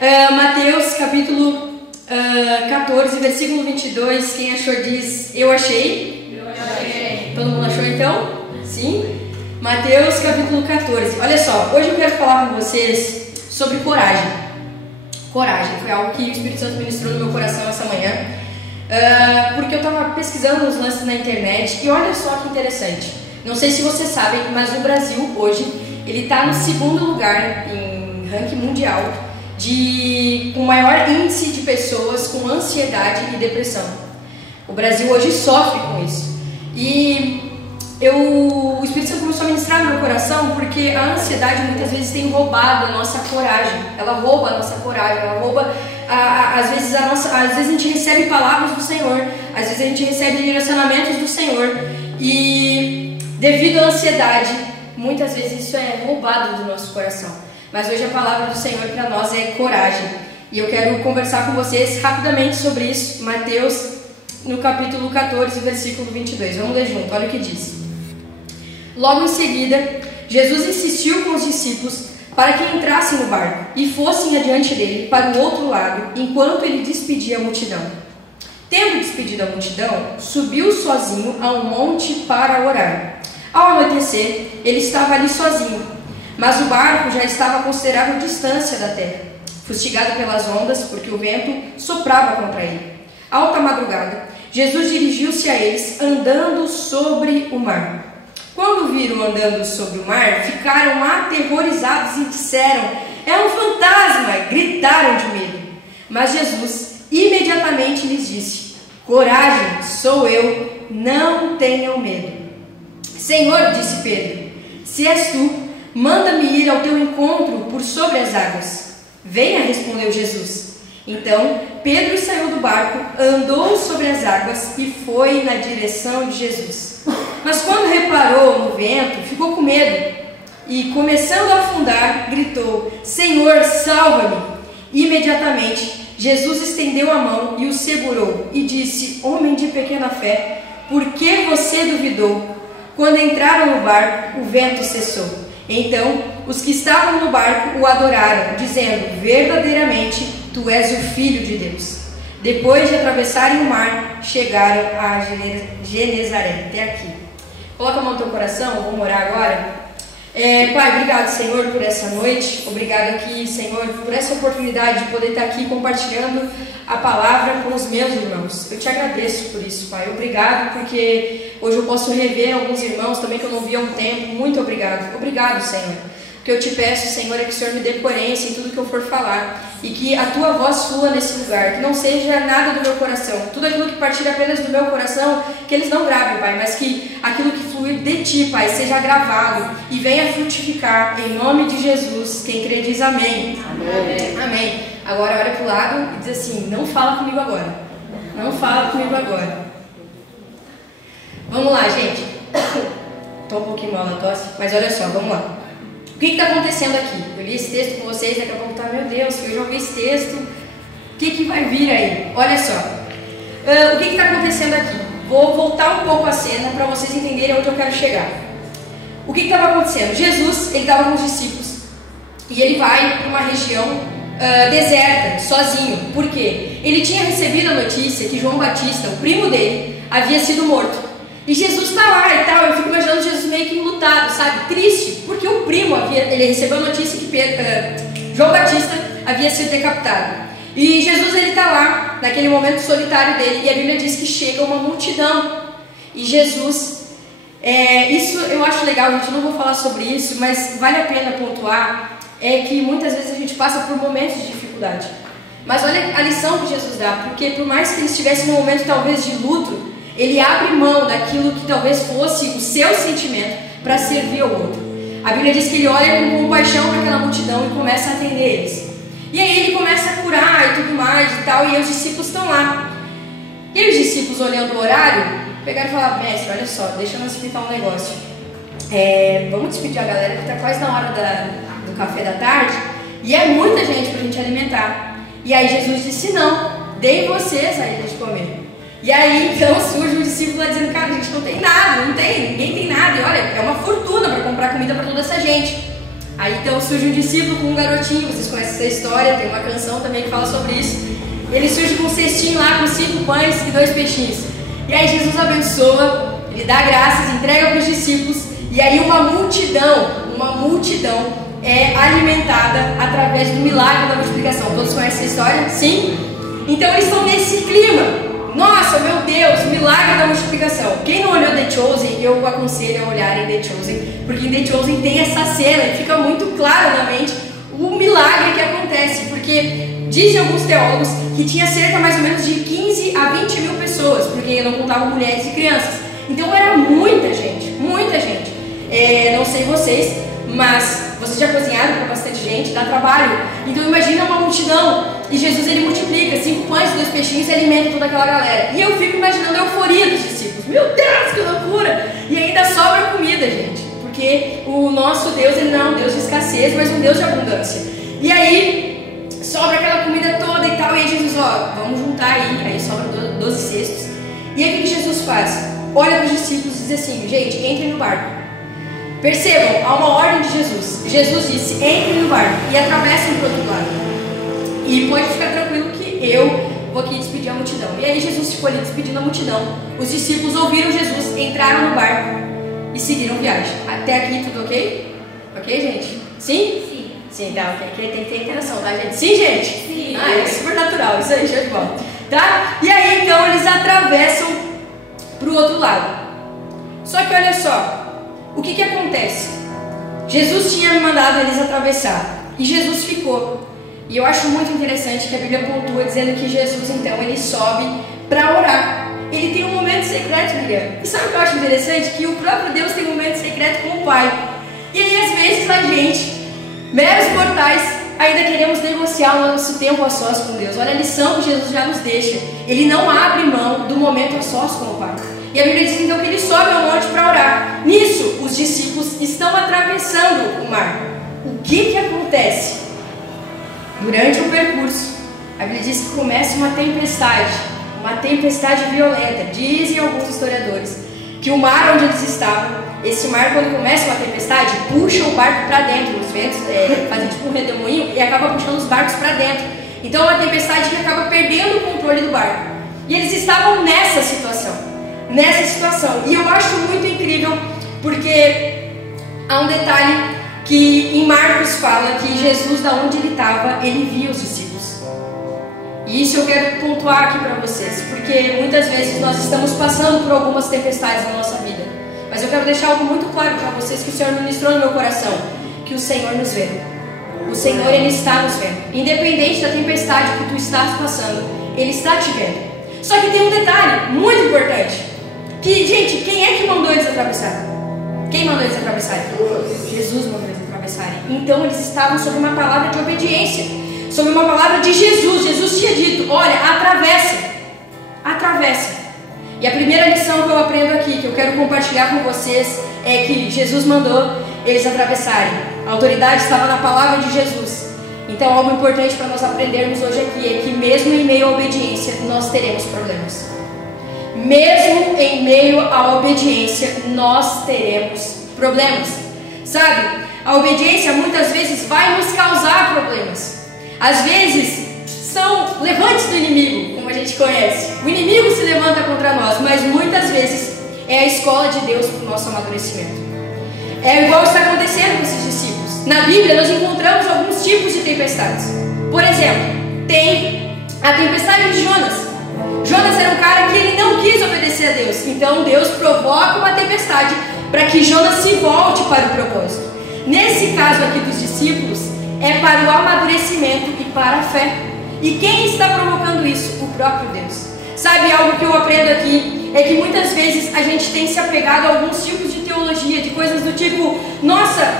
Mateus capítulo 14, versículo 22, quem achou diz, eu achei. Eu achei. Todo mundo achou então? Sim? Mateus capítulo 14, olha só, hoje eu quero falar com vocês sobre coragem. Coragem, foi algo que o Espírito Santo ministrou no meu coração essa manhã, porque eu estava pesquisando uns lances na internet e olha só que interessante. Não sei se vocês sabem, mas o Brasil hoje, ele está no segundo lugar em ranking mundial com maior índice de pessoas com ansiedade e depressão. O Brasil hoje sofre com isso. E o Espírito Santo começou a ministrar no meu coração porque a ansiedade muitas vezes tem roubado a nossa coragem. Ela rouba a nossa coragem, ela rouba, às vezes a gente recebe palavras do Senhor, às vezes a gente recebe direcionamentos do Senhor e devido à ansiedade, muitas vezes isso é roubado do nosso coração. Mas hoje a palavra do Senhor para nós é coragem. E eu quero conversar com vocês rapidamente sobre isso. Mateus, no capítulo 14, versículo 22. Vamos ler junto, olha o que diz. Logo em seguida, Jesus insistiu com os discípulos para que entrassem no barco e fossem adiante dele para o outro lado, enquanto ele despedia a multidão. Tendo despedido a multidão, subiu sozinho a um monte para orar. Ao anoitecer, ele estava ali sozinho. Mas o barco já estava a considerável distância da terra, fustigado pelas ondas, porque o vento soprava contra ele. Alta madrugada, Jesus dirigiu-se a eles, andando sobre o mar. Quando viram andando sobre o mar, ficaram aterrorizados e disseram, é um fantasma! Gritaram de medo. Mas Jesus imediatamente lhes disse, coragem, sou eu, não tenham medo. Senhor, disse Pedro, se és tu, manda-me ir ao teu encontro por sobre as águas. Venha, respondeu Jesus. Então Pedro saiu do barco, andou sobre as águas e foi na direção de Jesus. Mas quando reparou no vento, ficou com medo e, começando a afundar, gritou, Senhor, salva-me! Imediatamente Jesus estendeu a mão e o segurou e disse, homem de pequena fé, por que você duvidou? Quando entraram no barco, o vento cessou. Então, os que estavam no barco o adoraram, dizendo, verdadeiramente, tu és o Filho de Deus. Depois de atravessarem o mar, chegaram a Genezaré, até aqui. Coloca a mão no teu coração, vamos orar agora. Pai, obrigado, Senhor, por essa noite. Obrigado aqui, Senhor, por essa oportunidade de poder estar aqui compartilhando a palavra com os meus irmãos. Eu te agradeço por isso, Pai. Obrigado, porque hoje eu posso rever alguns irmãos também que eu não vi há um tempo. Muito obrigado. Obrigado, Senhor. O que eu te peço, Senhor, é que o Senhor me dê coerência em tudo que eu for falar e que a tua voz flua nesse lugar, que não seja nada do meu coração. Tudo aquilo que partir apenas do meu coração, que eles não gravem, Pai, mas que aquilo que fluir de ti, Pai, seja gravado e venha frutificar. Em nome de Jesus, quem crê diz amém. Amém. Amém. Agora olha para o lado e diz assim, não fala comigo agora. Não fala comigo agora. Vamos lá, gente. Estou um pouquinho mal na tosse, mas olha só, vamos lá. O que está acontecendo aqui? Eu li esse texto com vocês, daqui a pouco tá, meu Deus, eu já ouvi esse texto. O que vai vir aí? Olha só. O que está acontecendo aqui? Vou voltar um pouco a cena para vocês entenderem onde eu quero chegar. O que estava acontecendo? Jesus, ele estava com os discípulos e ele vai para uma região deserta, sozinho. Por quê? Ele tinha recebido a notícia que João Batista, o primo dele, havia sido morto. E Jesus está lá e tal, eu fico imaginando Jesus meio que enlutado, sabe? Triste, porque o primo ele recebeu a notícia que João Batista havia sido decapitado. E Jesus ele está lá, naquele momento solitário dele, e a Bíblia diz que chega uma multidão. E Jesus, isso eu acho legal, gente, eu não vou falar sobre isso, mas vale a pena pontuar, é que muitas vezes a gente passa por momentos de dificuldade. Mas olha a lição que Jesus dá, porque por mais que ele estivesse num momento talvez de luto, ele abre mão daquilo que talvez fosse o seu sentimento para servir ao outro. A Bíblia diz que ele olha com compaixão para aquela multidão e começa a atender eles. E aí ele começa a curar e tudo mais e tal, e os discípulos estão lá. E aí os discípulos, olhando o horário, pegaram e falaram, mestre, olha só, deixa eu explicar um negócio. Vamos despedir a galera que está quase na hora do café da tarde, e é muita gente para a gente alimentar. E aí Jesus disse, não, deem vocês a eles de comer. E aí, então, surge um discípulo lá dizendo, cara, a gente não tem nada, ninguém tem nada. E olha, é uma fortuna para comprar comida para toda essa gente. Aí então surge um discípulo com um garotinho, vocês conhecem essa história, tem uma canção também que fala sobre isso. Ele surge com um cestinho lá com 5 pães e 2 peixinhos. E aí Jesus abençoa, ele dá graças, entrega para os discípulos, e aí uma multidão é alimentada através do milagre da multiplicação. Todos conhecem essa história? Sim? Então eles estão nesse clima. Nossa, meu Deus, milagre da multiplicação. Quem não olhou The Chosen, eu aconselho a olharem The Chosen, porque em The Chosen tem essa cena e fica muito claro na mente o milagre que acontece, porque dizem alguns teólogos que tinha cerca mais ou menos de 15 a 20 mil pessoas, porque não contavam mulheres e crianças. Então era muita gente, muita gente. Não sei vocês, mas vocês já cozinharam para bastante gente, dá trabalho. Então imagina uma multidão e Jesus ele multiplica 5 pães e 2 peixinhos e alimenta toda aquela galera. E eu fico imaginando a euforia dos discípulos. Meu Deus, que loucura! E ainda sobra comida, gente, porque o nosso Deus ele não é um Deus de escassez, mas um Deus de abundância. E aí sobra aquela comida toda e tal, e aí Jesus, vamos juntar aí sobra 12 cestos. E aí o que Jesus faz? Olha para os discípulos e diz assim: gente, entrem no barco. Percebam, há uma ordem de Jesus. Jesus disse: entrem no barco e atravessem para o outro lado. E pode ficar tranquilo que eu vou aqui despedir a multidão. E aí Jesus ficou ali despedindo a multidão. Os discípulos ouviram Jesus, entraram no barco e seguiram viagem. Até aqui tudo ok? Ok, gente? Sim? Sim. Sim, tá, ok. Tem que ter interação, tá, gente? Sim, gente? Sim. É super natural, isso aí, show de bola. Tá? E aí, então, eles atravessam para o outro lado. Só que olha só, o que acontece? Jesus tinha mandado eles atravessar e Jesus ficou. E eu acho muito interessante que a Bíblia pontua dizendo que Jesus, então, ele sobe para orar. Ele tem um momento secreto, Miriam. E sabe o que eu acho interessante? Que o próprio Deus tem um momento secreto com o Pai. E aí, às vezes, a gente, meros mortais, ainda queremos negociar o nosso tempo a sós com Deus. Olha a lição que Jesus já nos deixa. Ele não abre mão do momento a sós com o Pai. E a Bíblia diz então que ele sobe ao monte para orar. Nisso, os discípulos estão atravessando o mar. O que acontece? Durante o percurso, a Bíblia diz que começa uma tempestade violenta. Dizem alguns historiadores que o mar onde eles estavam, esse mar, quando começa uma tempestade, puxa o barco para dentro. Os ventos fazem tipo um redemoinho e acaba puxando os barcos para dentro. Então é uma tempestade que acaba perdendo o controle do barco. E eles estavam nessa situação. E eu acho muito incrível, porque há um detalhe que em Marcos fala que Jesus, da onde ele estava, ele via os discípulos. E isso eu quero pontuar aqui para vocês, porque muitas vezes nós estamos passando por algumas tempestades na nossa vida. Mas eu quero deixar algo muito claro para vocês que o Senhor ministrou no meu coração, que o Senhor nos vê. O Senhor, ele está nos vendo. Independente da tempestade que tu estás passando, ele está te vendo. Só que tem um detalhe muito importante. Que, gente, quem é que mandou eles atravessarem? Quem mandou eles atravessarem? Jesus mandou eles atravessarem. Então eles estavam sob uma palavra de obediência, sob uma palavra de Jesus. Jesus tinha dito: olha, atravessem. E a primeira lição que eu aprendo aqui, que eu quero compartilhar com vocês, é que Jesus mandou eles atravessarem. A autoridade estava na palavra de Jesus. Então algo importante para nós aprendermos hoje aqui é que mesmo em meio à obediência, nós teremos problemas. Mesmo em meio à obediência, nós teremos problemas. Sabe, a obediência muitas vezes vai nos causar problemas. Às vezes são levantes do inimigo, como a gente conhece. O inimigo se levanta contra nós, mas muitas vezes é a escola de Deus para o nosso amadurecimento. É igual está acontecendo com esses discípulos. Na Bíblia nós encontramos alguns tipos de tempestades. Por exemplo, tem a tempestade de Jonas. Jonas era um cara que ele não quis obedecer a Deus. Então Deus provoca uma tempestade para que Jonas se volte para o propósito. Nesse caso aqui dos discípulos, é para o amadurecimento e para a fé. E quem está provocando isso? O próprio Deus. Sabe, algo que eu aprendo aqui é que muitas vezes a gente tem se apegado a alguns tipos de teologia, de coisas do tipo: nossa,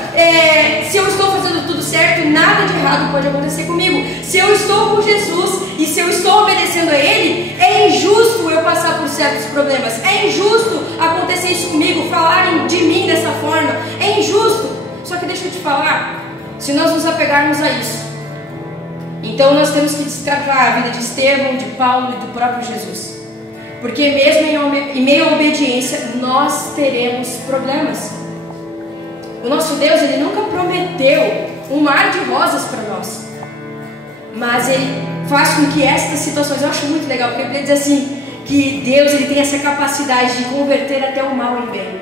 se eu estou fazendo tudo certo, nada de errado pode acontecer comigo. Se eu estou com Jesus e se eu estou obedecendo a Ele, é injusto eu passar por certos problemas. É injusto acontecer isso comigo, falarem de mim dessa forma. É injusto. Só que deixa eu te falar, se nós nos apegarmos a isso, então nós temos que descartar a vida de Estevão, de Paulo e do próprio Jesus. Porque mesmo em meio à obediência, nós teremos problemas. O nosso Deus, Ele nunca prometeu um mar de rosas para nós. Mas Ele faz com que estas situações, eu acho muito legal, porque a Bíblia diz assim, que Deus, Ele tem essa capacidade de converter até o mal em bem.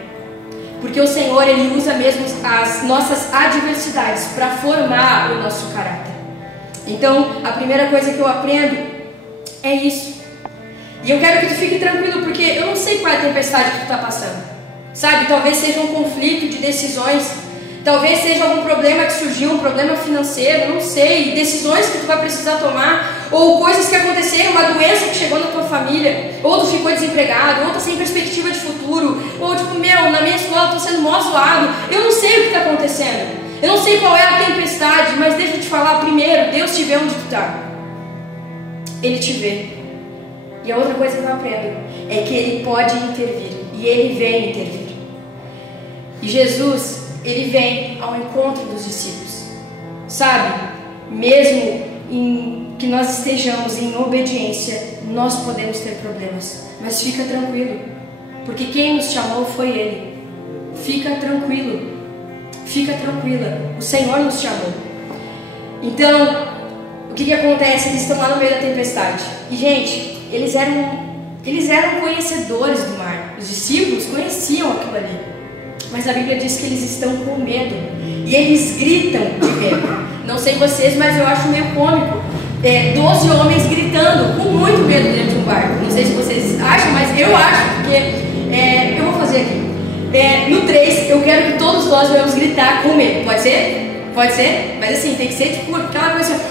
Porque o Senhor, Ele usa mesmo as nossas adversidades para formar o nosso caráter. Então, a primeira coisa que eu aprendo é isso. E eu quero que tu fique tranquilo, porque eu não sei qual é a tempestade que tu está passando. Sabe, talvez seja um conflito de decisões, talvez seja algum problema que surgiu, um problema financeiro, não sei, decisões que tu vai precisar tomar, ou coisas que aconteceram, uma doença que chegou na tua família, ou tu ficou desempregado, ou tu sem perspectiva de futuro, ou tipo, na minha escola eu tô sendo mó zoado, eu não sei o que está acontecendo, eu não sei qual é a tempestade, mas deixa eu te falar, primeiro, Deus te vê onde tu está, Ele te vê. E a outra coisa que eu aprendo é que Ele pode intervir, e Ele vem intervir. E Jesus, Ele vem ao encontro dos discípulos, sabe? Mesmo que nós estejamos em obediência, nós podemos ter problemas, mas fica tranquilo, porque quem nos chamou foi Ele. Fica tranquilo, fica tranquila, o Senhor nos chamou. Então, o que acontece? Eles estão lá no meio da tempestade, e gente, eles eram conhecedores do mar, os discípulos conheciam aquilo ali. Mas a Bíblia diz que eles estão com medo. E eles gritam de medo. Não sei vocês, mas eu acho meio cômico. 12 homens gritando com muito medo dentro de um barco. Não sei se vocês acham, mas eu acho, porque eu vou fazer aqui. No 3, eu quero que todos nós vamos gritar com medo. Pode ser? Pode ser? Mas assim, tem que ser tipo aquela coisa assim.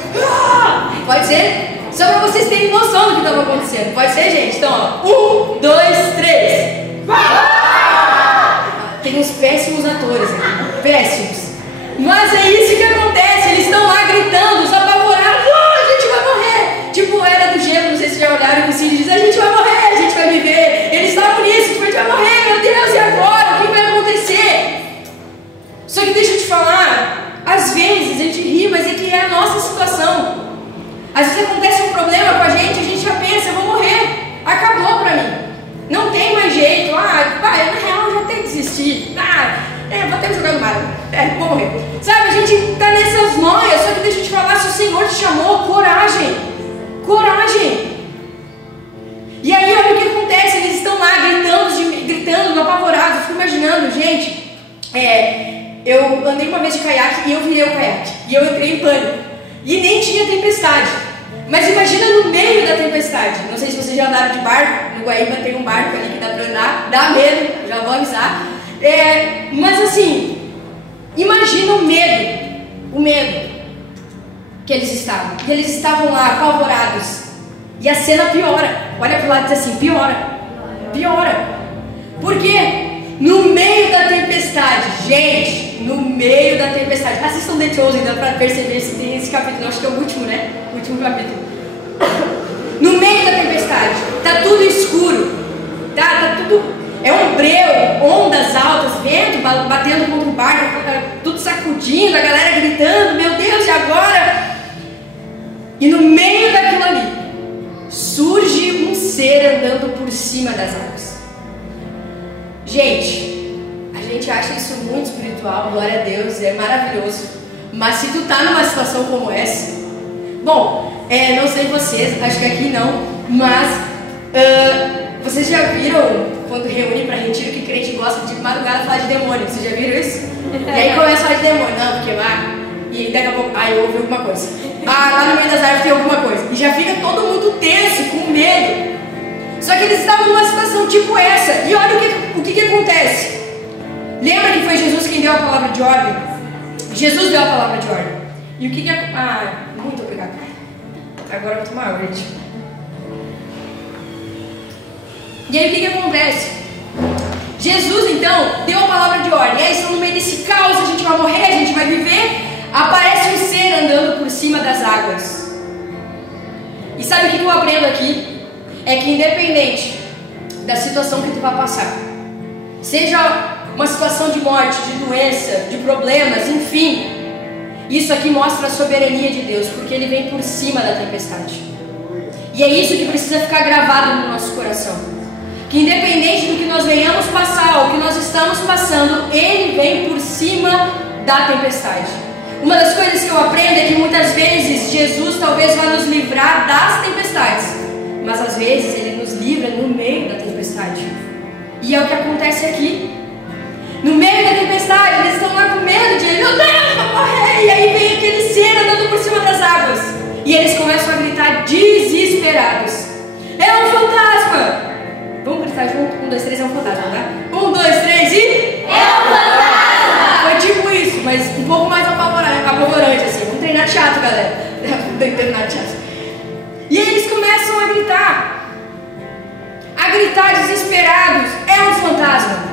Pode ser? Só para vocês terem noção do que estava acontecendo. Pode ser, gente? Então, ó. 1, 2, 3. Tem uns péssimos atores aqui, péssimos. Mas é isso que acontece, eles estão lá gritando, os apavorados, a gente vai morrer. Tipo, Era do Gelo, não sei se vocês já olharam e o Cid diz, a gente vai morrer, a gente vai viver. Eles estavam nisso, tipo, a gente vai morrer, meu Deus, e agora? O que vai acontecer? Só que deixa eu te falar, às vezes a gente ri, mas é que é a nossa situação. Às vezes acontece um problema com a gente já pensa, eu vou morrer, acabou pra mim. Não tem mais jeito, na real eu já tenho que desistir, vou ter que jogar no mar, vou morrer. Sabe, a gente tá nessas noias, só que deixa eu te falar, se o Senhor te chamou, coragem, coragem. E aí olha o que acontece, eles estão lá gritando, apavorados, eu fico imaginando, gente, eu andei uma vez de caiaque e eu virei o caiaque, e eu entrei em pânico, e nem tinha tempestade. Mas imagina no meio da tempestade. Não sei se vocês já andaram de barco. No Guaíba tem um barco ali que dá pra andar. Dá medo, já vou avisar. Mas assim, imagina o medo que eles estavam. E eles estavam lá, apavorados. E a cena piora. Olha pro lado e diz assim, piora. Por quê? No meio da tempestade, gente, no meio da tempestade. Assistam The Chosen, dá pra perceber se tem esse capítulo, acho que é o último, né? O último capítulo. No meio da tempestade, tá tudo escuro, tá tudo, um breu, ondas altas, vento batendo contra o barco, tudo sacudindo, a galera gritando, meu Deus, e agora? E no meio daquilo ali, surge um ser andando por cima das águas. Gente, a gente acha isso muito espiritual, glória a Deus, é maravilhoso. Mas se tu tá numa situação como essa, bom, não sei vocês, acho que aqui não, mas vocês já viram quando reúne para retiro que crente gosta de madrugada falar de demônio? Vocês já viram isso? E aí começa a falar de demônio, não, porque e daqui a pouco, ouve alguma coisa. Lá no meio das árvores tem alguma coisa. E já fica todo mundo tenso, com medo. Só que eles estavam numa situação tipo essa. E olha o que acontece. Lembra que foi Jesus quem deu a palavra de ordem? Jesus deu a palavra de ordem. E o que muito obrigado. Agora eu vou tomar ordem. E aí o que acontece? Jesus então deu a palavra de ordem. E aí estão no meio desse caos, a gente vai morrer, a gente vai viver. Aparece um ser andando por cima das águas. E sabe o que eu aprendo aqui? É que independente da situação que tu vai passar, seja uma situação de morte, de doença, de problemas, enfim, isso aqui mostra a soberania de Deus, porque Ele vem por cima da tempestade. E é isso que precisa ficar gravado no nosso coração. que independente do que nós venhamos passar, ou que nós estamos passando, Ele vem por cima da tempestade. Uma das coisas que eu aprendo é que muitas vezes Jesus talvez vá nos livrar das tempestades, mas às vezes Ele nos livra no meio da tempestade. E é o que acontece aqui. No meio da tempestade, eles estão lá com medo de Ele. Meu Deus, vou morrer! E aí vem aquele ser andando por cima das águas. E eles começam a gritar desesperados: é um fantasma! Vamos gritar junto? 1, 2, 3, é um fantasma, tá? 1, 2, 3 e... é um fantasma! Foi tipo isso, mas um pouco mais apavorante assim. Vamos treinar teatro, galera. Vamos treinar teatro. E aí eles começam a gritar desesperados: é um fantasma!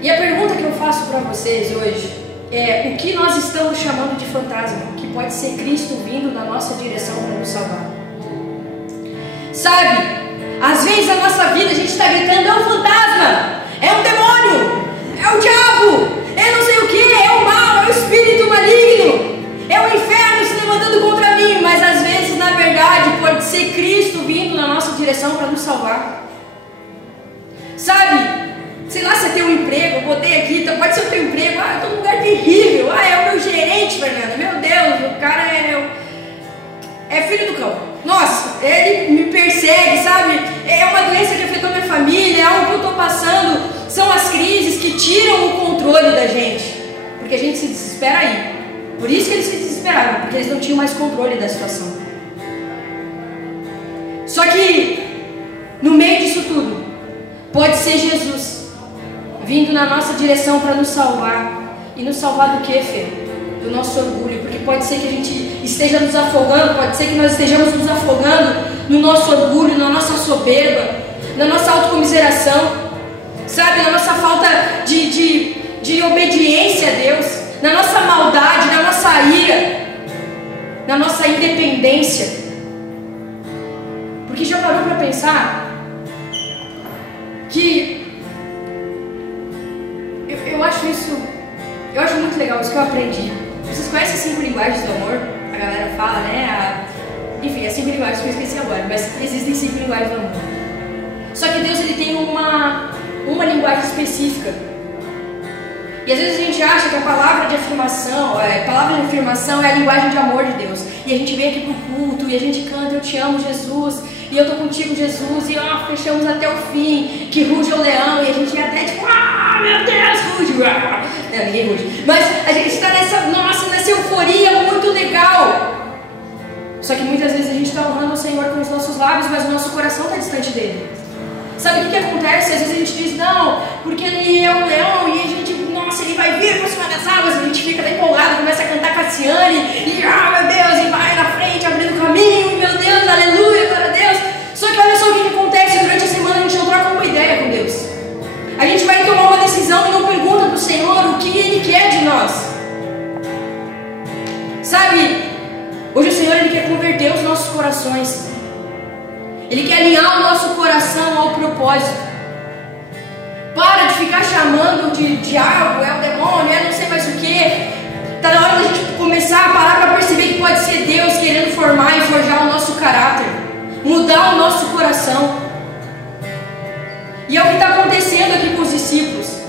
E a pergunta que eu faço para vocês hoje é: o que nós estamos chamando de fantasma? Que pode ser Cristo vindo na nossa direção para nos salvar. Sabe, às vezes na nossa vida a gente está gritando: é um fantasma, é um demônio, é o diabo, é não sei o que, é o mal, é o espírito maligno, é o inferno se levantando contra mim. Mas às vezes, na verdade, pode ser Cristo vindo na nossa direção para nos salvar. Sabe, sei lá, você tem um emprego, eu botei aqui, então pode ser o teu emprego: eu estou num lugar terrível, é o meu gerente, Fernanda, meu Deus, o cara é filho do cão. Nossa, ele me persegue, sabe? É uma doença que afetou minha família, é algo que eu estou passando. São as crises que tiram o controle da gente, porque a gente se desespera aí. Por isso que eles se desesperaram, porque eles não tinham mais controle da situação. Só que no meio disso tudo, pode ser Jesus vindo na nossa direção para nos salvar. E nos salvar do que, Fê? Do nosso orgulho. Porque pode ser que a gente esteja nos afogando, pode ser que nós estejamos nos afogando no nosso orgulho, na nossa soberba, na nossa autocomiseração, sabe? Na nossa falta de obediência a Deus, na nossa maldade, na nossa ira, na nossa independência. Porque já parou para pensar que eu acho muito legal isso que eu aprendi. Vocês conhecem as 5 linguagens do amor? A galera fala, né? Enfim, as 5 linguagens que eu esqueci agora, mas existem 5 linguagens do amor. Só que Deus, ele tem uma linguagem específica. E às vezes a gente acha que a palavra de afirmação é a linguagem de amor de Deus. E a gente vem aqui pro culto e a gente canta: eu te amo, Jesus, e eu tô contigo, Jesus, e fechamos até o fim, que ruge o leão, e a gente até tipo: meu Deus, ruge! Não, ninguém ruge. Mas a gente está nessa euforia muito legal. Só que muitas vezes a gente está honrando o Senhor com os nossos lábios, mas o nosso coração está distante dele. Sabe o que acontece? Às vezes a gente diz: não, porque ele é um leão, e a gente, nossa, ele vai vir por cima das águas, a gente fica empolgado, começa a cantar Cassiane, e meu Deus, e vai na frente, abrindo o caminho, meu Deus, aleluia, glória a Deus. Só que olha só o que acontece: durante a semana a gente não troca uma ideia com Deus. A gente vai tomar uma decisão e não pergunta para o Senhor o que Ele quer de nós. Sabe, hoje o Senhor, Ele quer converter os nossos corações. Ele quer alinhar o nosso coração ao propósito. Para de ficar chamando de diabo, é o demônio, é não sei mais o que. Está na hora da gente começar a parar para perceber que pode ser Deus querendo formar e forjar o nosso caráter, mudar o nosso coração. E é o que está acontecendo aqui com os discípulos.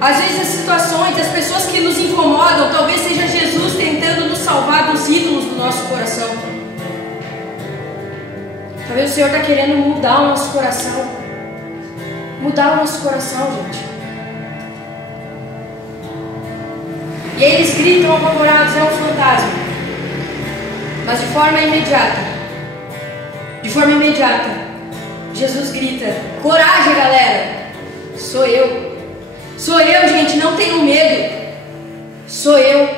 Às vezes as situações, as pessoas que nos incomodam, talvez seja Jesus tentando nos salvar dos ídolos do nosso coração. Talvez o Senhor está querendo mudar o nosso coração. Mudar o nosso coração, gente. E aí eles gritam apavorados: é um fantasma. Mas de forma imediata, Jesus grita: coragem, galera, sou eu. Sou eu, gente, não tenham medo. Sou eu.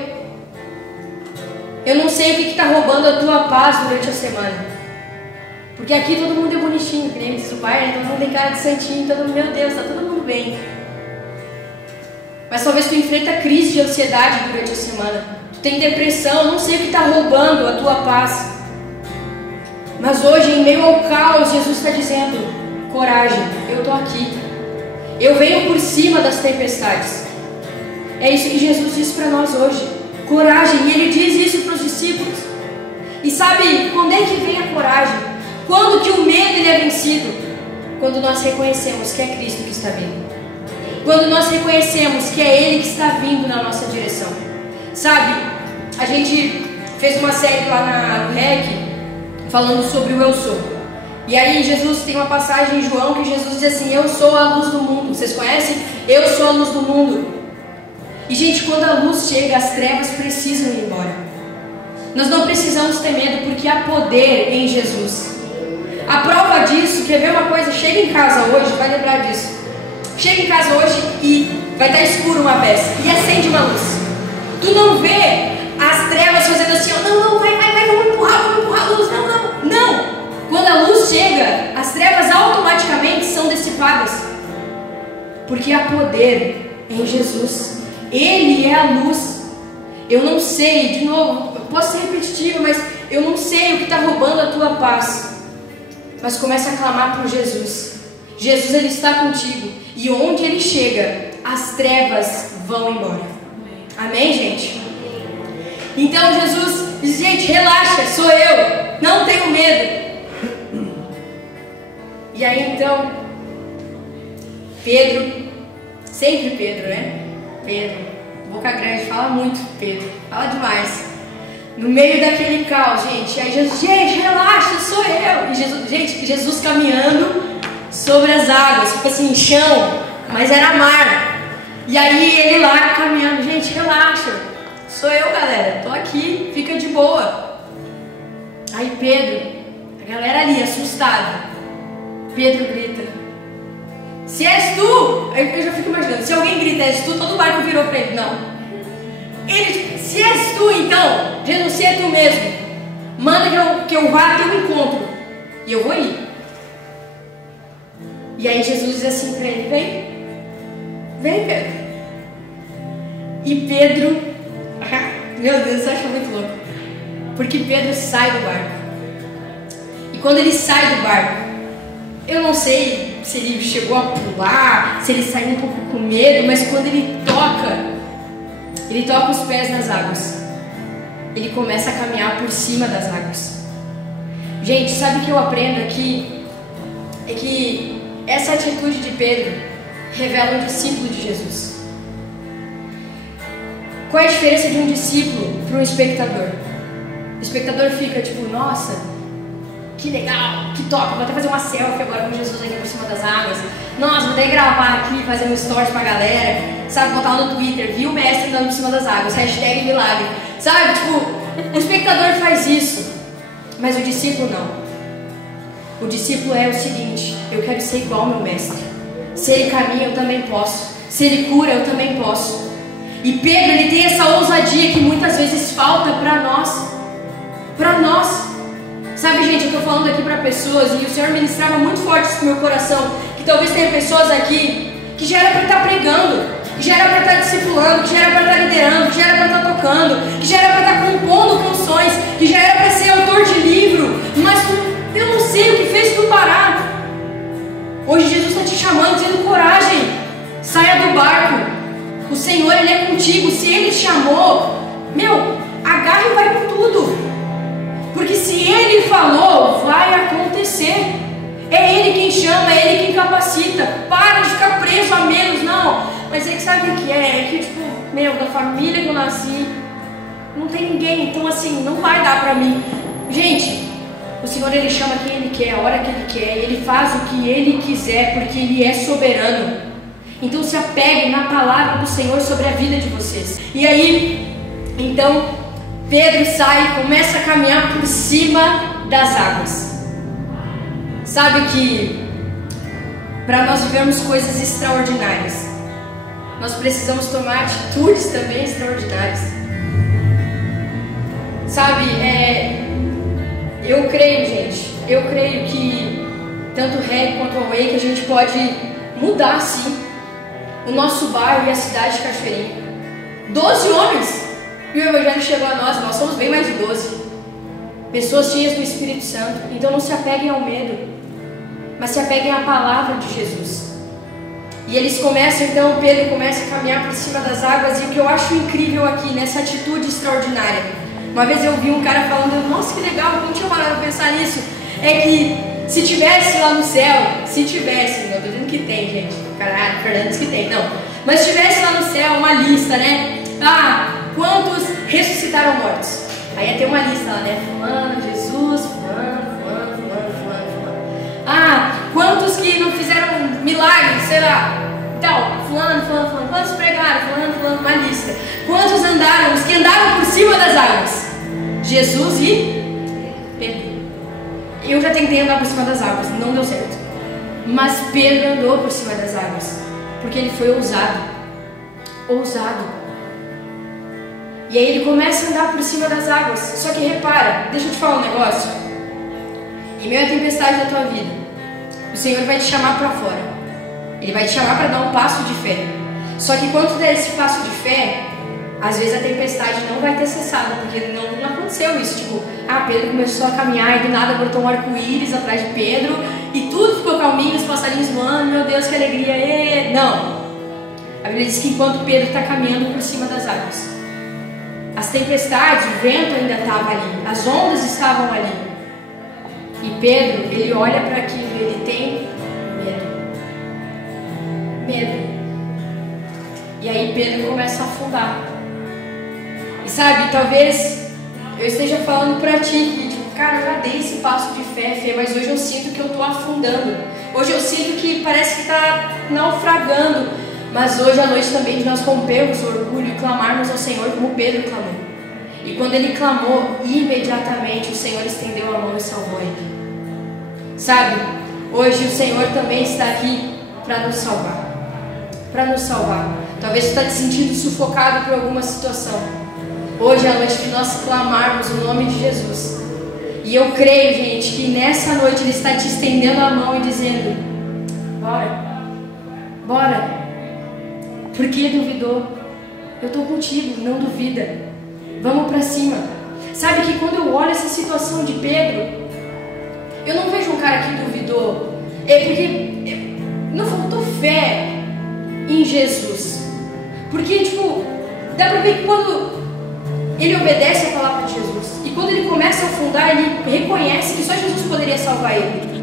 Eu não sei o que está roubando a tua paz durante a semana. Porque aqui todo mundo é bonitinho, que nem diz o pai, né? Todo mundo tem cara de santinho, todo mundo, meu Deus, está todo mundo bem. Mas talvez tu enfrenta crise de ansiedade durante a semana. Tu tem depressão, não sei o que está roubando a tua paz. Mas hoje, em meio ao caos, Jesus está dizendo: coragem, eu estou aqui. Eu venho por cima das tempestades. É isso que Jesus diz para nós hoje: coragem. E Ele diz isso para os discípulos. E sabe, quando é que vem a coragem? Quando que o medo ele é vencido? Quando nós reconhecemos que é Cristo que está vindo. Quando nós reconhecemos que é Ele que está vindo na nossa direção. Sabe, a gente fez uma série lá no REC falando sobre o eu sou. E aí Jesus tem uma passagem em João que Jesus diz assim: eu sou a luz do mundo. Vocês conhecem? Eu sou a luz do mundo. E gente, quando a luz chega, as trevas precisam ir embora. Nós não precisamos ter medo porque há poder em Jesus. A prova disso, quer ver uma coisa? Chega em casa hoje, vai lembrar disso. Chega em casa hoje e vai estar escuro uma vez e acende uma luz. Tu não vê as trevas fazendo assim, ó, não, vai, vamos empurrar a luz, não. Quando a luz chega, as trevas automaticamente são dissipadas. Porque há poder em Jesus. Ele é a luz. Eu não sei, de novo, eu posso ser repetitiva, mas eu não sei o que está roubando a tua paz. Mas comece a clamar por Jesus. Jesus, Ele está contigo. E onde Ele chega, as trevas vão embora. Amém, gente? Então Jesus diz, gente, relaxa, sou eu. Não tenho medo. E aí então, Pedro, sempre Pedro, né? Pedro, boca grande, fala muito, Pedro, fala demais. No meio daquele caos, gente, aí Jesus, gente, relaxa, sou eu. E Jesus caminhando sobre as águas, tipo assim, chão, mas era mar. E aí ele lá caminhando, gente, relaxa, sou eu, galera, tô aqui, fica de boa. Aí Pedro, a galera ali, assustada, Pedro grita, se és tu, aí eu já fico imaginando, se alguém grita, és tu, todo o barco virou pra ele, não. Ele, se és tu então, Jesus, se é tu mesmo, manda que eu vá ao teu encontro, e eu vou ir. E aí Jesus diz assim pra ele, vem Pedro. E Pedro, meu Deus, eu acho muito louco, porque Pedro sai do barco. E quando ele sai do barco, eu não sei se ele chegou a pular, se ele saiu um pouco com medo, mas quando ele toca os pés nas águas, ele começa a caminhar por cima das águas. Gente, sabe o que eu aprendo aqui? É que essa atitude de Pedro revela um discípulo de Jesus. Qual é a diferença de um discípulo para um espectador? O espectador fica tipo, nossa, que legal, que top, vou até fazer uma selfie agora com Jesus aqui por cima das águas. Nossa, vou até gravar aqui, fazer um stories pra galera, sabe, botar no Twitter, viu o mestre andando por cima das águas, hashtag milagre, sabe, tipo, o espectador faz isso, mas o discípulo não. O discípulo é o seguinte, eu quero ser igual ao meu mestre. Se ele caminha, eu também posso. Se ele cura, eu também posso. E Pedro, ele tem essa ousadia que muitas vezes falta para nós. Para nós. Sabe, gente, eu estou falando aqui para pessoas, e o Senhor ministrava muito forte isso no meu coração, que talvez tenha pessoas aqui que já era para estar pregando, que já era para estar discipulando, que já era para estar liderando, que já era para estar tocando, que já era para estar compondo canções, que já era para ser autor de livro, mas eu não sei o que fez tu parar. Hoje Jesus está te chamando, dizendo coragem, saia do barco, o Senhor, Ele é contigo. Se Ele te chamou, agarra e vai com tudo, porque se Ele falou, vai acontecer. É Ele quem chama, é Ele quem capacita. Para de ficar preso a menos, não. Mas é que sabe o que é? É que tipo, da família que eu nasci, não tem ninguém, então assim, não vai dar pra mim. Gente, o Senhor, Ele chama quem Ele quer, a hora que Ele quer, Ele faz o que Ele quiser, porque Ele é soberano. Então se apegue na palavra do Senhor sobre a vida de vocês. E aí, então, Pedro sai e começa a caminhar por cima das águas. Sabe que para nós vivermos coisas extraordinárias, nós precisamos tomar atitudes também extraordinárias. Sabe, eu creio, gente, que tanto o REC quanto o Away, que a gente pode mudar, sim, o nosso bairro e a cidade de Cachoeirinha. 12 homens, e o Evangelho chegou a nós somos bem mais de 12. Pessoas cheias do Espírito Santo. Então não se apeguem ao medo, mas se apeguem à palavra de Jesus. E eles começam, então, Pedro começa a caminhar por cima das águas, e o que eu acho incrível aqui, nessa atitude extraordinária, uma vez eu vi um cara falando, nossa, que legal, não tinha parado a pensar nisso. é que se tivesse lá no céu, se tivesse, não estou dizendo que tem, gente, caralho, Fernando diz que tem, não, mas se tivesse lá no céu uma lista, né? Quantos ressuscitaram mortos? Aí ia ter uma lista lá, né? Fulano, Jesus, fulano. Quantos que não fizeram milagres, sei lá, tal, fulano. Quantos pregaram, fulano, uma lista. Quantos andaram, os que andaram por cima das águas? Jesus e Pedro. Eu já tentei andar por cima das águas, não deu certo. Mas Pedro andou por cima das águas, porque ele foi ousado. E aí ele começa a andar por cima das águas. Só que repara, deixa eu te falar um negócio. Em meio à tempestade da tua vida, o Senhor vai te chamar para fora. Ele vai te chamar para dar um passo de fé. Só que quando tu der esse passo de fé, às vezes a tempestade não vai ter cessado, porque não aconteceu isso. Tipo, Pedro começou a caminhar e do nada brotou um arco-íris atrás de Pedro e tudo ficou calminho, os passarinhos voando, meu Deus, que alegria. Não. A Bíblia diz que enquanto Pedro está caminhando por cima das águas, as tempestades, o vento ainda estava ali, as ondas estavam ali. E Pedro, ele olha para aquilo e ele tem medo. E aí Pedro começa a afundar. E sabe, talvez eu esteja falando para ti que, tipo, cara, eu já dei esse passo de fé, Fê, mas hoje eu sinto que eu estou afundando. Hoje eu sinto que parece que está naufragando. Mas hoje à noite também nós rompermos o orgulho e clamarmos ao Senhor como Pedro clamou. E quando ele clamou, imediatamente o Senhor estendeu a mão e salvou ele. Sabe, hoje o Senhor também está aqui para nos salvar. Talvez você está te sentindo sufocado por alguma situação. Hoje é a noite que nós clamarmos o nome de Jesus. E eu creio, gente, que nessa noite Ele está te estendendo a mão e dizendo: bora. Por que duvidou? Eu estou contigo, não duvida. Vamos para cima. Sabe que quando eu olho essa situação de Pedro, eu não vejo um cara que duvidou. Porque não faltou fé em Jesus. Porque, tipo, dá pra ver que quando ele obedece a palavra de Jesus e quando ele começa a afundar, ele reconhece que só Jesus poderia salvar ele.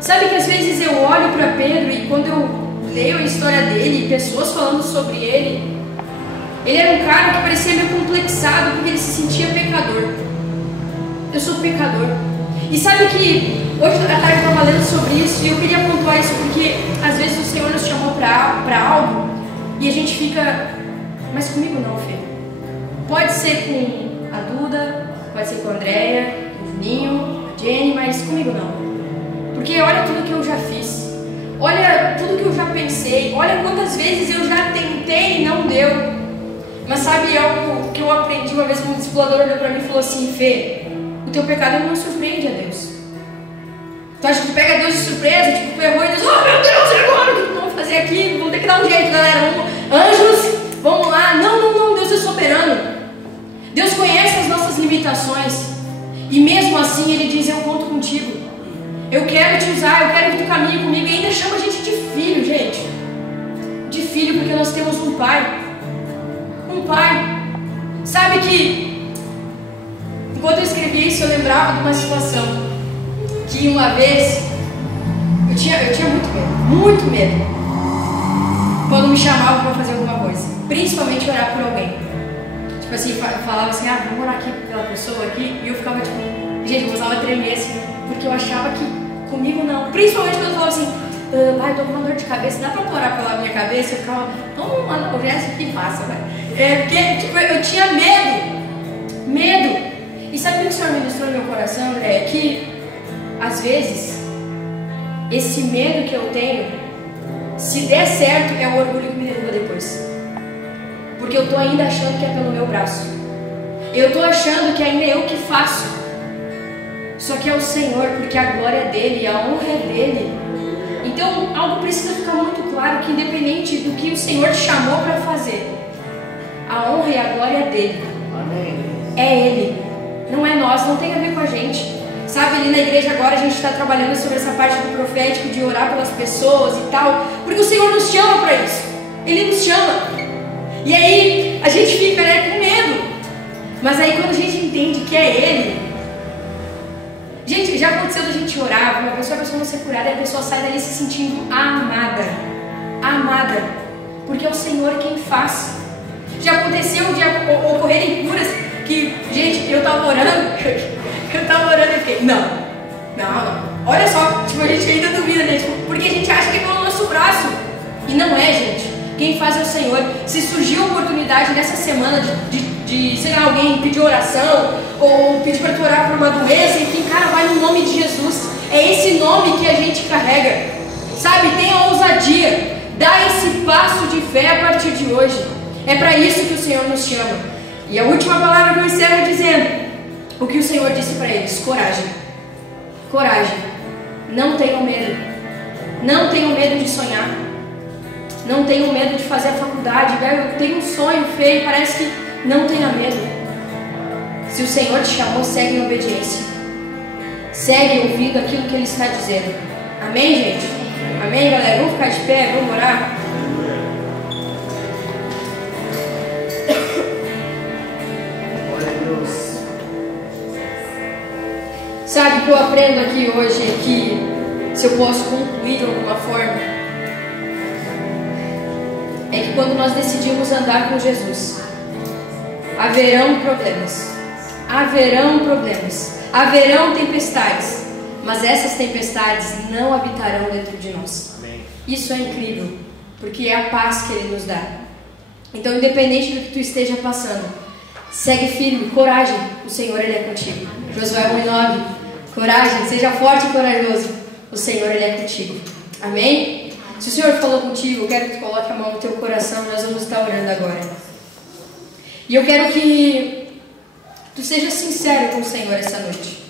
Sabe que às vezes eu olho para Pedro e quando eu leio a história dele e pessoas falando sobre ele era um cara que parecia meio complexado porque ele se sentia pecador. Eu sou pecador. E sabe que hoje à tarde eu estava lendo sobre isso e eu queria pontuar isso porque às vezes o Senhor nos chamou para algo e a gente fica, mas comigo não, Fê. Pode ser com a Duda, pode ser com a Andréia, com o Juninho, a Jenny, mas comigo não. Porque olha tudo que eu já fiz, olha tudo que eu já pensei, olha quantas vezes eu já tentei e não deu. Mas sabe algo que eu aprendi uma vez que um discipulador olhou para mim e falou assim: Fê, o teu pecado não surpreende a Deus. Tu acha que tu pega Deus de surpresa, tipo, tu errou e diz: oh meu Deus, e agora? O que vamos fazer aqui? Vamos ter que dar um jeito, galera. Anjos, vamos lá. Não, Deus é soberano. Deus conhece as nossas limitações. E mesmo assim Ele diz: eu conto contigo. Eu quero te usar, eu quero que tu caminhe comigo. E ainda chama a gente de filho, gente. De filho, porque nós temos um pai. Um pai. Sabe que enquanto eu escrevia isso, eu lembrava de uma situação que uma vez eu tinha muito medo quando me chamavam para fazer alguma coisa, principalmente orar por alguém. Tipo assim, falava assim: vamos orar aqui pela pessoa aqui, e eu ficava tipo, gente, eu começava a tremer assim, porque eu achava que comigo não, principalmente quando eu falava assim: eu tô com uma dor de cabeça, dá pra orar pela minha cabeça? Eu ficava, vamos lá, o resto que passa, velho. Porque tipo, eu tinha medo. E sabe o que o Senhor ministrou no meu coração, André? É que, às vezes, esse medo que eu tenho, se der certo, é o orgulho que me derruba depois. Porque eu estou ainda achando que é pelo meu braço. Eu estou achando que ainda é eu que faço. Só que é o Senhor, porque a glória é dEle, a honra é dEle. Então, algo precisa ficar muito claro, que independente do que o Senhor te chamou para fazer, a honra e a glória é dEle. Amém. É Ele. Não é nós, não tem a ver com a gente. Sabe, ali na igreja agora a gente está trabalhando sobre essa parte do profético, de orar pelas pessoas e tal, porque o Senhor nos chama para isso. Ele nos chama. E aí a gente fica, com medo. Mas aí quando a gente entende que é Ele... Gente, já aconteceu da gente orar pra uma pessoa, a pessoa não ser curada e a pessoa sai dali se sentindo amada. Amada. Porque é o Senhor quem faz. Já aconteceu de ocorrerem curas que, gente, eu tava orando e fiquei, não. Olha só, tipo, a gente ainda duvida, né? Tipo, porque a gente acha que é pelo nosso braço. E não é, gente. Quem faz é o Senhor. Se surgiu a oportunidade nessa semana de sei lá, alguém pedir oração ou pedir para tu orar por uma doença, enfim, cara, vai no nome de Jesus. É esse nome que a gente carrega. Sabe, tenha ousadia. Dá esse passo de fé a partir de hoje. É para isso que o Senhor nos chama. E a última palavra que eu encerro dizendo o que o Senhor disse para eles: coragem. Coragem. Não tenham medo. Não tenham medo de sonhar. Não tenham medo de fazer a faculdade. Eu tenho um sonho feio, parece que não tenha medo. Se o Senhor te chamou, segue em obediência. Segue ouvindo aquilo que Ele está dizendo. Amém, gente? Amém, galera? Vamos ficar de pé, vamos orar? Sabe o que eu aprendo aqui hoje é que, se eu posso concluir de alguma forma, é que quando nós decidimos andar com Jesus, haverão problemas, haverão tempestades, mas essas tempestades não habitarão dentro de nós. Isso é incrível, porque é a paz que Ele nos dá. Então, independente do que tu esteja passando, segue firme, coragem, o Senhor Ele é contigo. Josué 1:9. Coragem, seja forte e corajoso, o Senhor Ele é contigo. Amém? Se o Senhor falou contigo, eu quero que tu coloque a mão no teu coração. Nós vamos estar orando agora. E eu quero que tu seja sincero com o Senhor essa noite.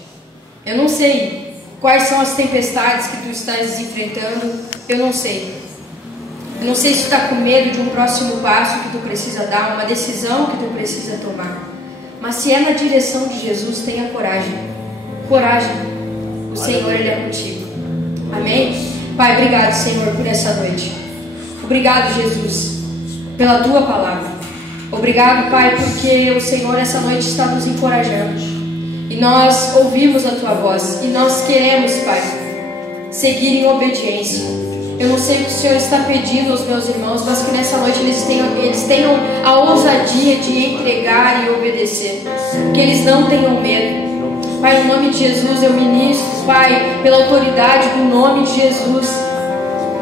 Eu não sei quais são as tempestades que tu estás enfrentando. Eu não sei. Eu não sei se tu está com medo de um próximo passo que tu precisa dar, uma decisão que tu precisa tomar. Mas se é na direção de Jesus, tenha coragem. Coragem, o Senhor Ele é contigo. Amém? Pai, obrigado, Senhor, por essa noite. Obrigado, Jesus, pela Tua palavra. Obrigado, Pai, porque o Senhor essa noite está nos encorajando. E nós ouvimos a Tua voz. E nós queremos, Pai, seguir em obediência. Eu não sei o que o Senhor está pedindo aos meus irmãos, mas que nessa noite eles tenham a ousadia de entregar e obedecer. Que eles não tenham medo. Pai, no nome de Jesus eu ministro, Pai, pela autoridade do nome de Jesus,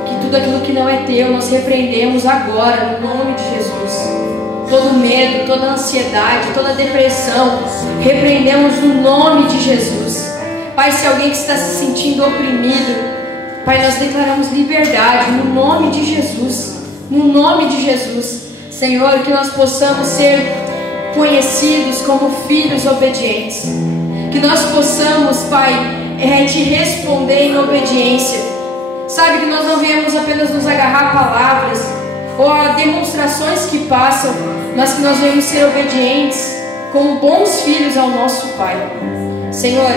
que tudo aquilo que não é teu, nós repreendemos agora, no nome de Jesus. Todo medo, toda ansiedade, toda depressão, repreendemos no nome de Jesus. Pai, se alguém que está se sentindo oprimido, Pai, nós declaramos liberdade no nome de Jesus. No nome de Jesus. Senhor, que nós possamos ser conhecidos como filhos obedientes. Que nós possamos, Pai, te responder em obediência. Sabe, que nós não viemos apenas nos agarrar a palavras ou a demonstrações que passam, mas que nós venhamos ser obedientes como bons filhos ao nosso Pai. Senhor,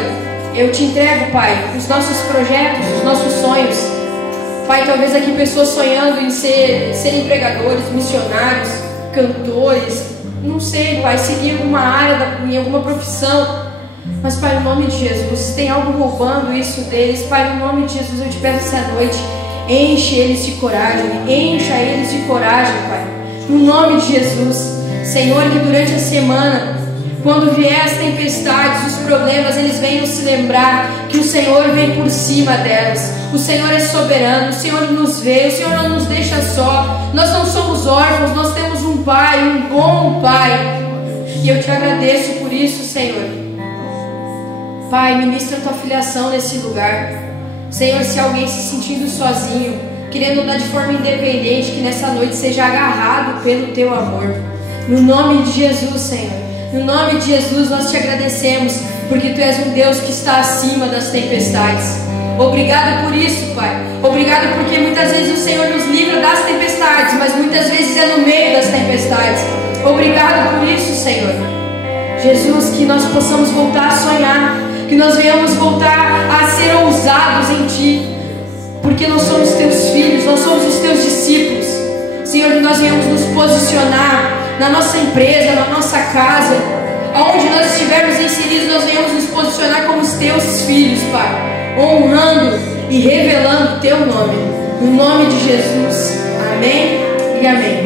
eu te entrego, Pai, os nossos projetos, os nossos sonhos. Pai, talvez aqui pessoas sonhando em serem pregadores, missionários, cantores, não sei, Pai, seguir alguma área, em alguma profissão. Mas, Pai, no nome de Jesus, tem algo roubando isso deles. Pai, no nome de Jesus, eu te peço essa noite, enche eles de coragem, encha eles de coragem, Pai. No nome de Jesus, Senhor, que durante a semana, quando vier as tempestades, os problemas, eles venham se lembrar que o Senhor vem por cima delas. O Senhor é soberano, o Senhor nos vê, o Senhor não nos deixa só. Nós não somos órfãos, nós temos um Pai, um bom Pai. E eu te agradeço por isso, Senhor. Pai, ministra a tua filiação nesse lugar. Senhor, se alguém se sentindo sozinho, querendo andar de forma independente, que nessa noite seja agarrado pelo teu amor. No nome de Jesus, Senhor. No nome de Jesus nós te agradecemos, porque tu és um Deus que está acima das tempestades. Obrigado por isso, Pai. Obrigado porque muitas vezes o Senhor nos livra das tempestades, mas muitas vezes é no meio das tempestades. Obrigado por isso, Senhor. Jesus, que nós possamos voltar a sonhar, que nós venhamos voltar a ser ousados em Ti, porque nós somos Teus filhos, nós somos os Teus discípulos. Senhor, que nós venhamos nos posicionar na nossa empresa, na nossa casa, aonde nós estivermos inseridos, nós venhamos nos posicionar como os teus filhos, Pai, honrando e revelando o teu nome, no nome de Jesus. Amém e amém.